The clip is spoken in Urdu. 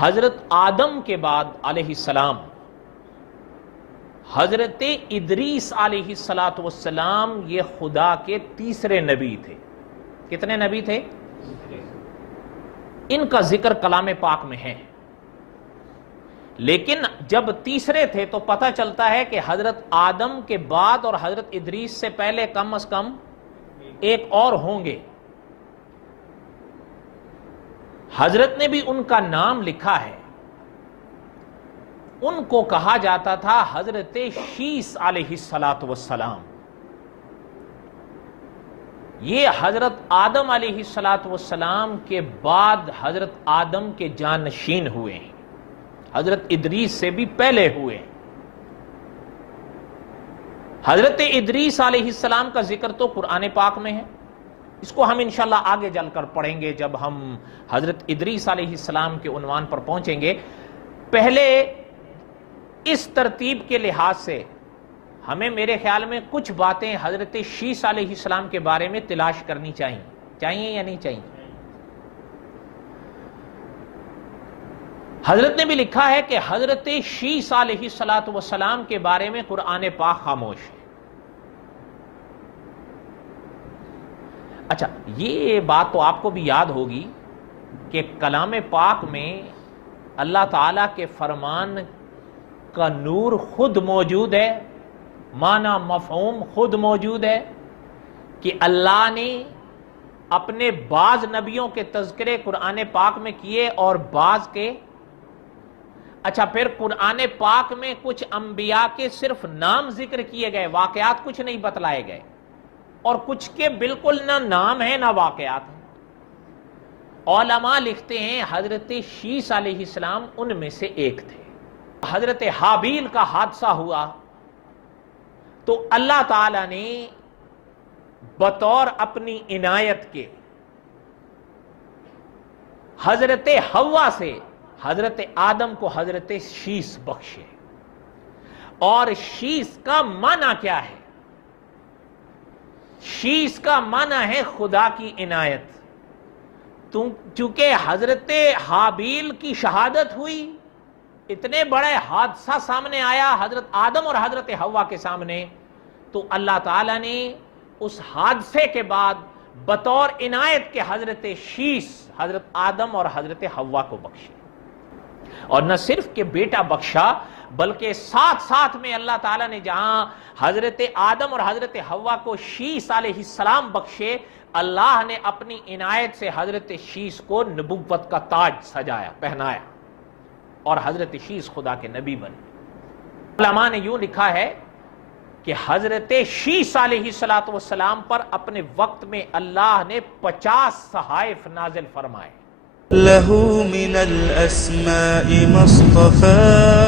حضرت آدم کے بعد علیہ السلام حضرت ادریس علیہ السلام یہ خدا کے تیسرے نبی تھے۔ کتنے نبی تھے؟ ان کا ذکر کلام پاک میں ہے، لیکن جب تیسرے تھے تو پتہ چلتا ہے کہ حضرت آدم کے بعد اور حضرت ادریس سے پہلے کم از کم ایک اور ہوں گے۔ حضرت نے بھی ان کا نام لکھا ہے، ان کو کہا جاتا تھا حضرت شیس علیہ السلام۔ یہ حضرت آدم علیہ السلام کے بعد حضرت آدم کے جانشین ہوئے ہیں، حضرت ادریس سے بھی پہلے ہوئے ہیں۔ حضرت ادریس علیہ السلام کا ذکر تو قرآن پاک میں ہے، اس کو ہم انشاءاللہ آگے چل کر پڑھیں گے جب ہم حضرت ادریس علیہ السلام کے عنوان پر پہنچیں گے۔ پہلے اس ترتیب کے لحاظ سے ہمیں میرے خیال میں کچھ باتیں حضرت شیس علیہ السلام کے بارے میں تلاش کرنی چاہیے یا نہیں چاہیے؟ حضرت نے بھی لکھا ہے کہ حضرت شیس علیہ السلام کے بارے میں قرآن پاک خاموش ہے۔ اچھا، یہ بات تو آپ کو بھی یاد ہوگی کہ کلام پاک میں اللہ تعالیٰ کے فرمان کا نور خود موجود ہے، معنی مفہوم خود موجود ہے کہ اللہ نے اپنے بعض نبیوں کے تذکرے قرآن پاک میں کیے اور بعض کے اچھا پھر قرآن پاک میں کچھ انبیاء کے صرف نام ذکر کیے گئے، واقعات کچھ نہیں بتلائے گئے، اور کچھ کے بالکل نہ نام ہے نہ واقعات ہیں۔ علماء لکھتے ہیں حضرت شیس علیہ السلام ان میں سے ایک تھے۔ حضرت حابیل کا حادثہ ہوا تو اللہ تعالیٰ نے بطور اپنی عنایت کے حضرت حوا سے حضرت آدم کو حضرت شیس بخشے۔ اور شیس کا معنی کیا ہے؟ شیس کا معنی ہے خدا کی عنایت۔ چونکہ حضرت حابیل کی شہادت ہوئی، اتنے بڑے حادثہ سامنے آیا حضرت آدم اور حضرت حوا کے سامنے، تو اللہ تعالیٰ نے اس حادثے کے بعد بطور عنایت کے حضرت شیس حضرت آدم اور حضرت حوا کو بخشے۔ اور نہ صرف کہ بیٹا بخشا بلکہ ساتھ ساتھ میں اللہ تعالیٰ نے جہاں حضرت آدم اور حضرت حوا کو شیس علیہ السلام بخشے، اللہ نے اپنی عنایت سے حضرت شیس کو نبوت کا تاج سجایا، پہنایا، اور حضرت شیس خدا کے نبی بنے۔ علماء نے یوں لکھا ہے کہ حضرت شیس علیہ السلام پر اپنے وقت میں اللہ نے 50 صحائف نازل فرمائے۔ لَهُ مِنَ الْأَسْمَاءِ مَا اصْطَفَى